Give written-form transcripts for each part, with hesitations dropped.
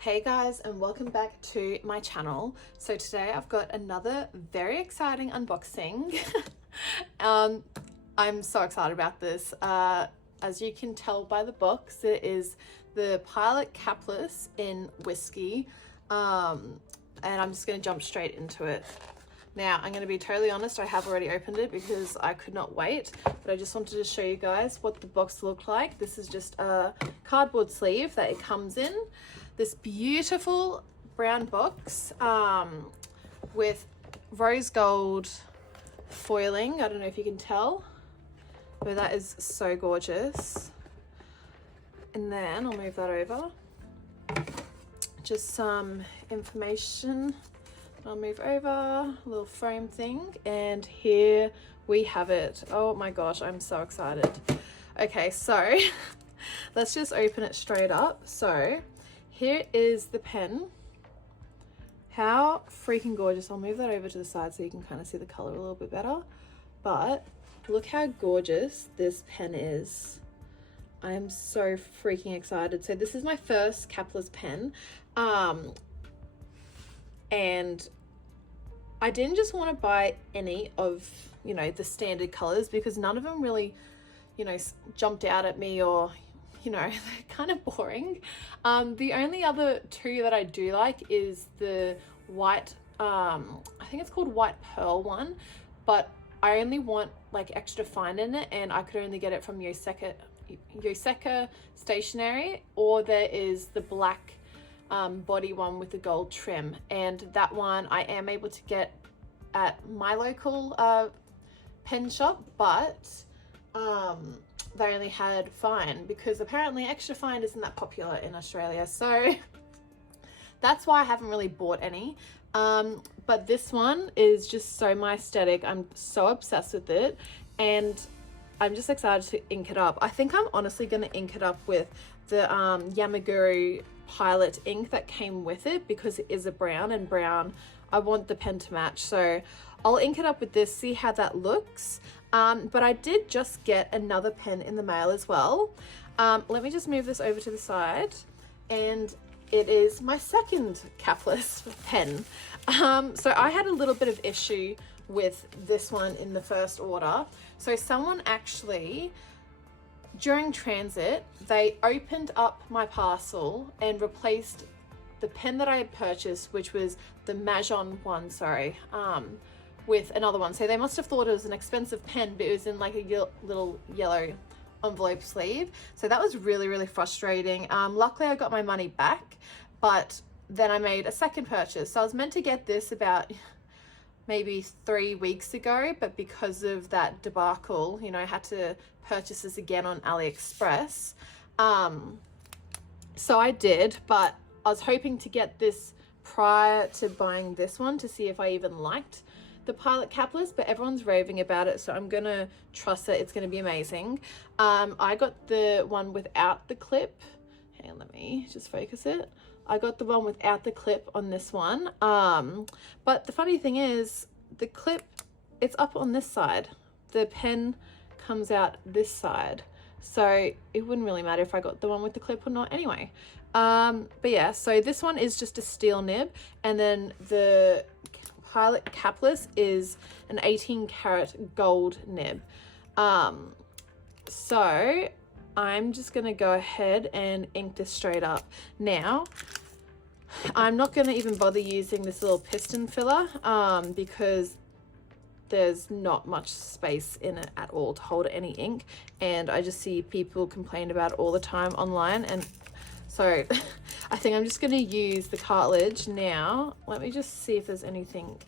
Hey guys, and welcome back to my channel. So today I've got another very exciting unboxing. I'm so excited about this. As you can tell by the box, it is the Pilot Capless in Wisky. And I'm just going to jump straight into it. Now, I'm going to be totally honest, I have already opened it because I could not wait, but I just wanted to show you guys what the box looked like. This is just a cardboard sleeve that it comes in. This beautiful brown box with rose gold foiling. I don't know if you can tell, but that is so gorgeous. And then I'll move that over. Just some information. I'll move over, a little frame thing, and here we have it. Oh my gosh, I'm so excited. Okay, so let's just open it straight up. So here is the pen. How freaking gorgeous. I'll move that over to the side so you can kind of see the color a little bit better. But look how gorgeous this pen is. I am so freaking excited. So this is my first Capless pen. And I didn't just want to buy any of, the standard colors because none of them really, jumped out at me or, they're kind of boring. The only other two that I do like is the white, I think it's called White Pearl one, but I only want like extra fine in it, and I could only get it from Yoseka stationery, or there is the black body one with the gold trim, and that one I am able to get at my local pen shop, but they only had fine because apparently extra fine isn't that popular in Australia, so that's why I haven't really bought any. But this one is just so my aesthetic. I'm so obsessed with it, and I'm just excited to ink it up. I think I'm honestly going to ink it up with the Yamaguru Pilot ink that came with it because it is a brown, and brown, I want the pen to match. So I'll ink it up with this, see how that looks. But I did just get another pen in the mail as well. Let me just move this over to the side, and it is my second Capless pen. So I had a little bit of issue with this one in the first order. So someone actually, during transit, they opened up my parcel and replaced the pen that I had purchased, which was the Majohn one, with another one. So they must have thought it was an expensive pen, but it was in like a little yellow envelope sleeve. So that was really, really frustrating. Luckily I got my money back, but then I made a second purchase. So I was meant to get this about maybe 3 weeks ago, but because of that debacle, I had to purchase this again on AliExpress. So I did, but I was hoping to get this prior to buying this one to see if I even liked the Pilot Capless, but everyone's raving about it, so I'm gonna trust that it's gonna be amazing. I got the one without the clip. Hang on, let me just focus it. I got the one without the clip on this one. But the funny thing is, the clip, it's up on this side. The pen comes out this side. So it wouldn't really matter if I got the one with the clip or not anyway. But yeah, so this one is just a steel nib, and then the Pilot Capless is an 18 karat gold nib. So I'm just gonna go ahead and ink this straight up. Now, I'm not gonna even bother using this little piston filler because there's not much space in it at all to hold any ink, and I just see people complain about it all the time online, and so I think I'm just gonna use the cartilage now. Let me just see if there's anything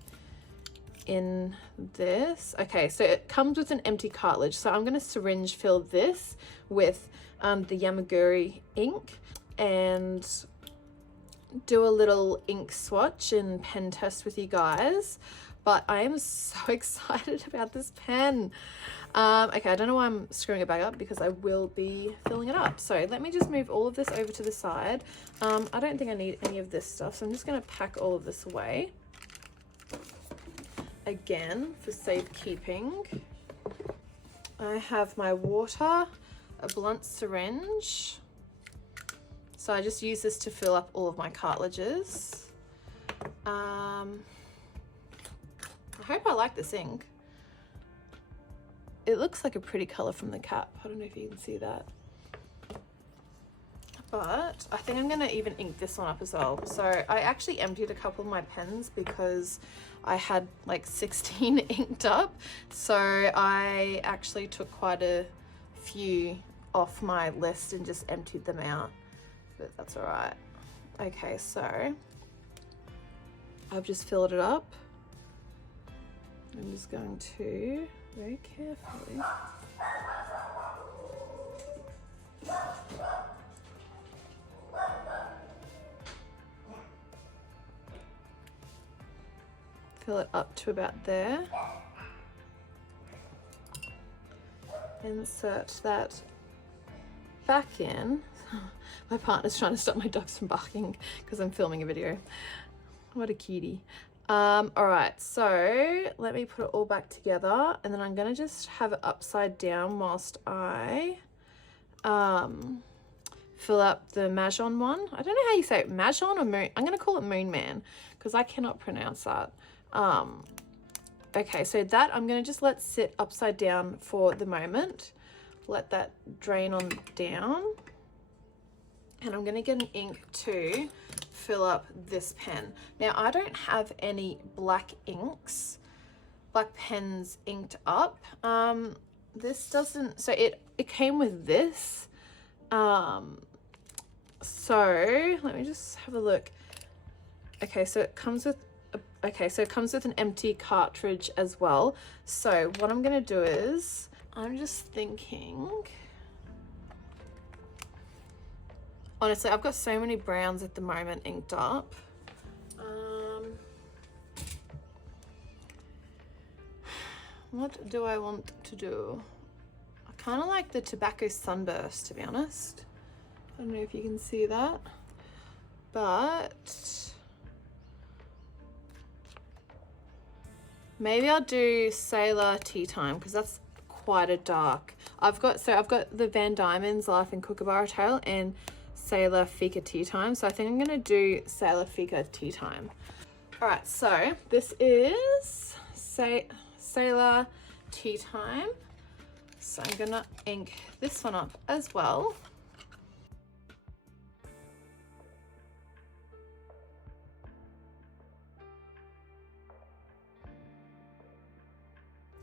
in this. Okay, so it comes with an empty cartilage, so I'm going to syringe fill this with the Yamaguri ink and do a little ink swatch and pen test with you guys. But I am so excited about this pen. Okay, I don't know why I'm screwing it back up because I will be filling it up. So let me just move all of this over to the side. I don't think I need any of this stuff, so I'm just going to pack all of this away. Again, for safekeeping, I have my water, a blunt syringe, So I just use this to fill up all of my cartilages. I hope I like this ink. It looks like a pretty color from the cap. I don't know if you can see that. But I think I'm gonna even ink this one up as well. So I actually emptied a couple of my pens because I had like 16 inked up. So I actually took quite a few off my list and just emptied them out, but that's all right. Okay, so I've just filled it up. I'm just going to very carefully fill it up to about there. Insert that back in. My partner's trying to stop my dogs from barking because I'm filming a video. What a cutie. All right, so let me put it all back together, and then I'm gonna just have it upside down whilst I fill up the Majohn one. I don't know how you say it, Majohn or Moon. I'm gonna call it Moonman because I cannot pronounce that. Okay, so that I'm gonna just let sit upside down for the moment. Let that drain on down. And I'm gonna get an ink to fill up this pen. Now I don't have any black inks, black pens inked up. This doesn't, so it came with this. So let me just have a look. Okay, so it comes with an empty cartridge as well. So what I'm gonna do is, I'm just thinking, honestly, I've got so many browns at the moment inked up. What do I want to do? I kind of like the tobacco sunburst, to be honest. I don't know if you can see that, but maybe I'll do Sailor Tea Time because that's quite a dark. I've got the Van Diemen's Life in Kookaburra Tale and Sailor Fika Tea Time. So I think I'm gonna do Sailor Fika Tea Time. All right, so this is Sailor Tea Time. So I'm gonna ink this one up as well.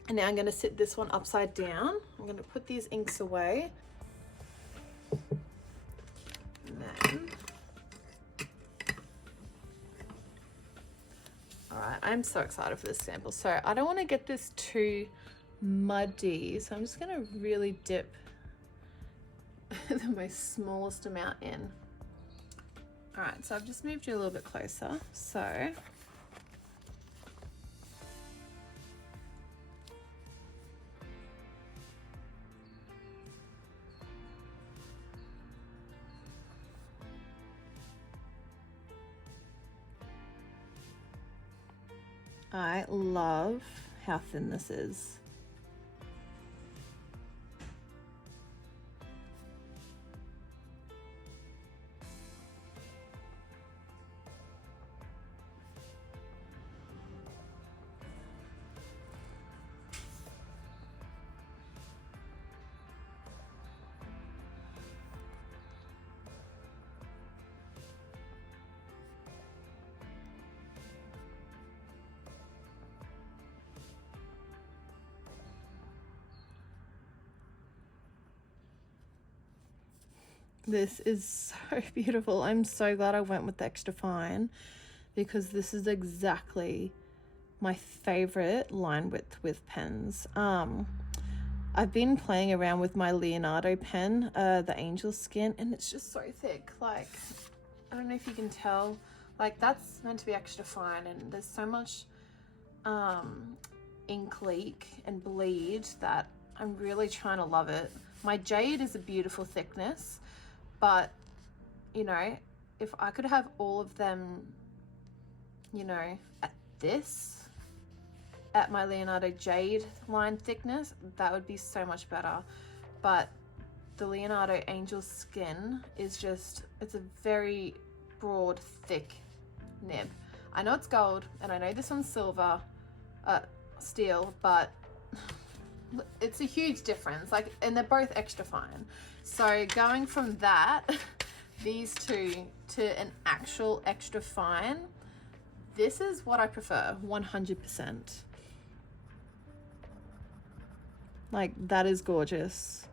And now I'm gonna sit this one upside down. I'm gonna put these inks away. And then, all right, I'm so excited for this sample. So I don't wanna get this too muddy. So I'm just gonna really dip the most smallest amount in. All right, so I've just moved you a little bit closer. So I love how thin this is. This is so beautiful. I'm so glad I went with the extra fine because this is exactly my favorite line width with pens. I've been playing around with my Leonardo pen, the Angel Skin, and it's just so thick. Like, I don't know if you can tell, like that's meant to be extra fine, and there's so much ink leak and bleed that I'm really trying to love it. My jade is a beautiful thickness, but you know, if I could have all of them, you know, at my Leonardo jade line thickness, that would be so much better. But the Leonardo Angel Skin is just, it's a very broad, thick nib. I know it's gold and I know this one's silver, steel, but it's a huge difference, like, and they're both extra fine. So going from that, these two, to an actual extra fine, this is what I prefer, 100%. Like, that is gorgeous.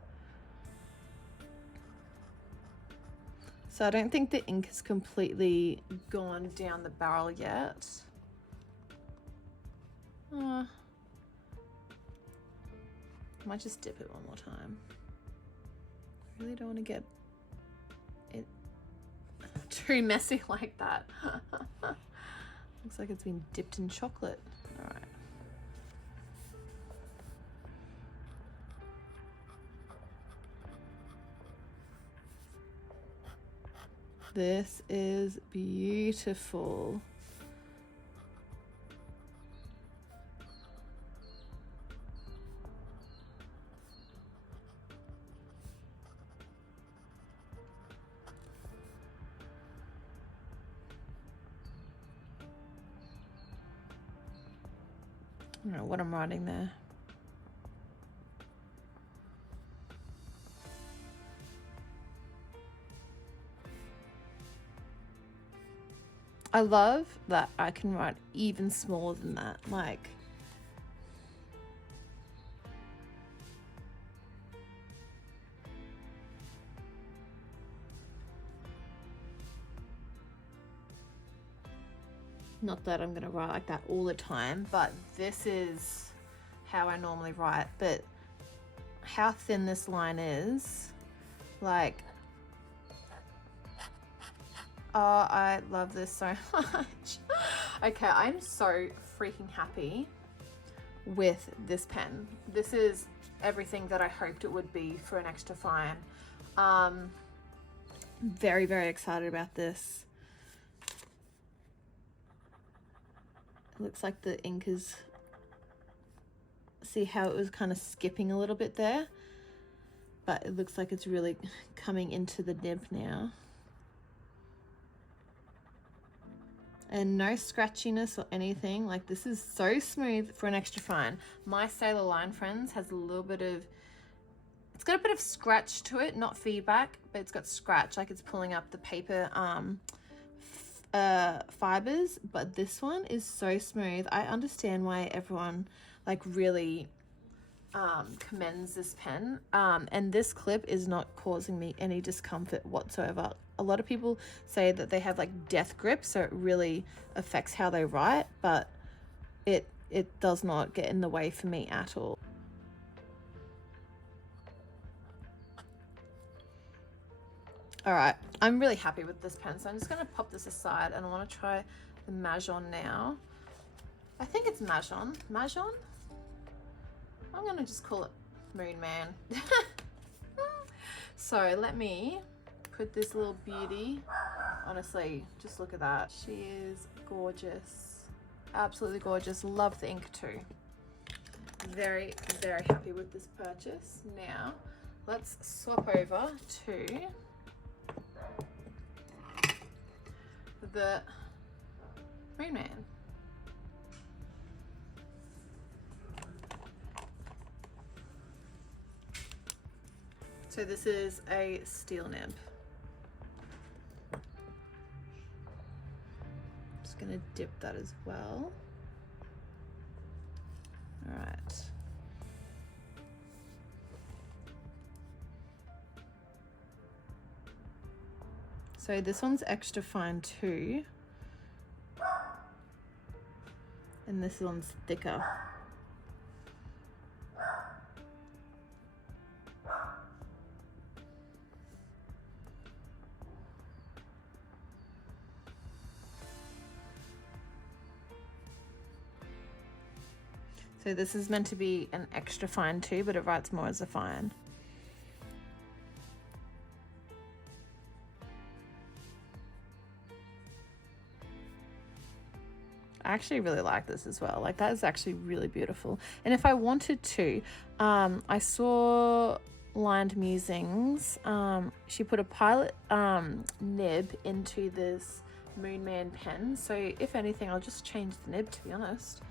So I don't think the ink has completely gone down the barrel yet. I might just dip it one more time. I really don't want to get it too messy like that. Looks like it's been dipped in chocolate. All right. This is beautiful. I don't know what I'm writing there. I love that I can write even smaller than that, like, not that I'm gonna write like that all the time, but this is how I normally write. But how thin this line is, like, oh, I love this so much. Okay, I'm so freaking happy with this pen. This is everything that I hoped it would be for an extra fine. Very, very excited about this. It looks like the ink is, see how it was kind of skipping a little bit there, but it looks like it's really coming into the nib now. And no scratchiness or anything. Like, this is so smooth for an extra fine. My Sailor Line Friends has a little bit of, it's got a bit of scratch to it, not feedback, but it's got scratch, like it's pulling up the paper fibers. But this one is so smooth. I understand why everyone like really commends this pen, and this clip is not causing me any discomfort whatsoever. A lot of people say that they have like death grip, so it really affects how they write, but it does not get in the way for me at all. All right, I'm really happy with this pen, so I'm just going to pop this aside, and I want to try the Majohn now. I think it's Majohn. Majohn? I'm going to just call it Moonman. So let me put this little beauty. Honestly, just look at that. She is gorgeous. Absolutely gorgeous. Love the ink too. Very, very happy with this purchase. Now, let's swap over to the Moonman. So this is a steel nib. Just gonna dip that as well. All right. So this one's extra fine too. And this one's thicker. So this is meant to be an extra fine too, but it writes more as a fine. I actually really like this as well. Like, that is actually really beautiful. And if I wanted to, I saw Lined Musings. She put a pilot nib into this Moonman pen, so if anything I'll just change the nib, to be honest,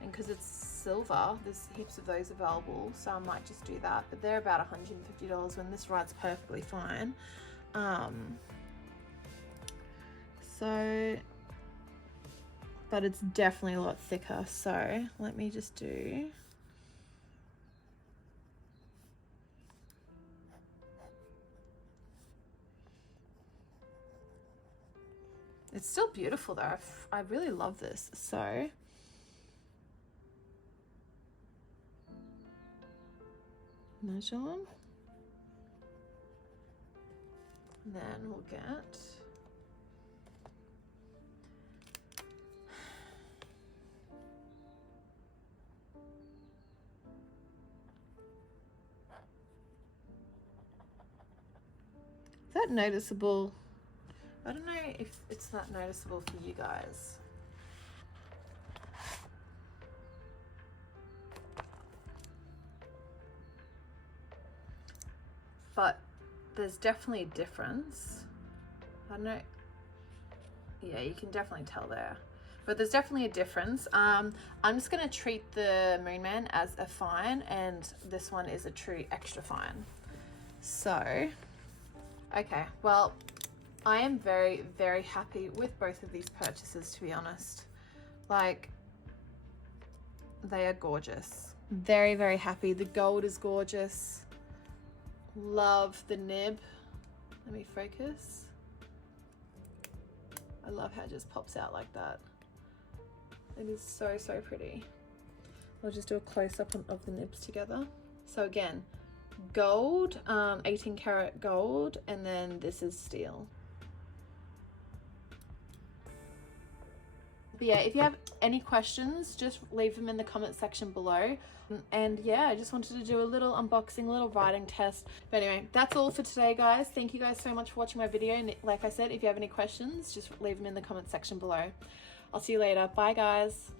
and because it's silver there's heaps of those available, so I might just do that, but they're about $150 when this writes perfectly fine. So, but it's definitely a lot thicker, so let me just do it's still beautiful though. I really love this. So Majohn, and then we'll get that noticeable. I don't know if it's that noticeable for you guys. But there's definitely a difference. I don't know. Yeah, you can definitely tell there. But there's definitely a difference. I'm just going to treat the Moonman as a fine, and this one is a true extra fine. So, okay, well, I am very, very happy with both of these purchases, to be honest. Like, they are gorgeous. Very, very happy. The gold is gorgeous. Love the nib. Let me focus. I love how it just pops out like that. It is so, so pretty. I'll just do a close-up of the nibs together. So again, gold, 18 karat gold, and then this is steel. But yeah, if you have any questions, just leave them in the comment section below. And yeah, I just wanted to do a little unboxing, a little writing test. But anyway, that's all for today, guys. Thank you guys so much for watching my video. And like I said, if you have any questions, just leave them in the comment section below. I'll see you later. Bye, guys.